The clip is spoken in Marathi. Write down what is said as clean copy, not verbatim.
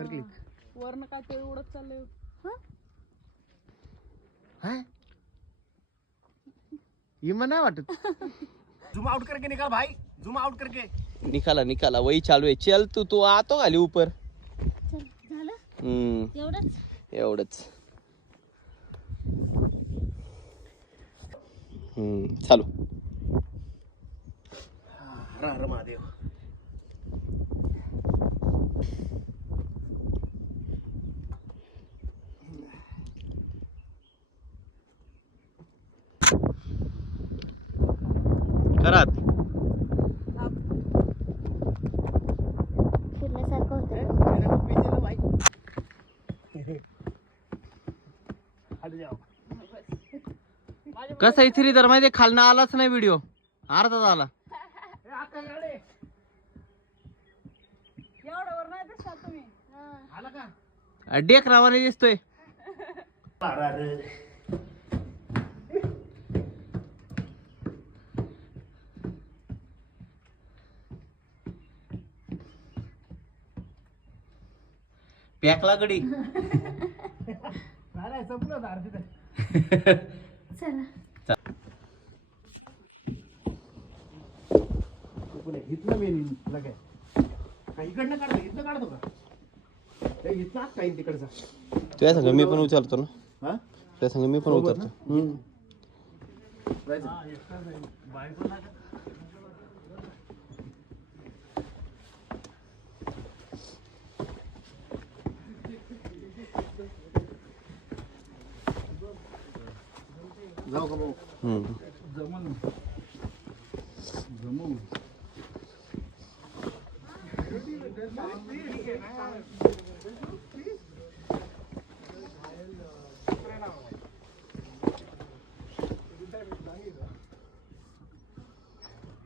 कर क्लिक. वरनं काय ते उडत चाललंय. हाय इमा नाही वाटत. झूम आउट करके निकाल भाई, झूम आउट करके निकाला निकाला. वही चालू आहे. चल तू तू आतो खाली ऊपर. चल झालं एवढंच. एवढंच. चालू. हर हर महादेव. करात फिरल्यासारखं होतं. कसं इथे तर माहिती खालना आलाच नाही व्हिडिओ. अर्धा झाला. एवढं वर नाही दिसणार तुम्ही. आला का डेक रावाने दिसतोय. पॅकला गडी. नाही संपलं अर्धी. चला इथलं मेन लगे का इकडनं काढतो, इथलं काढतो का इथला काही तिकडचा. तुझ्या संग मी पण उचलतो ना. हा तुझ्या संग मी पण उतरतो. जाऊ का भाऊ. जमल जमू.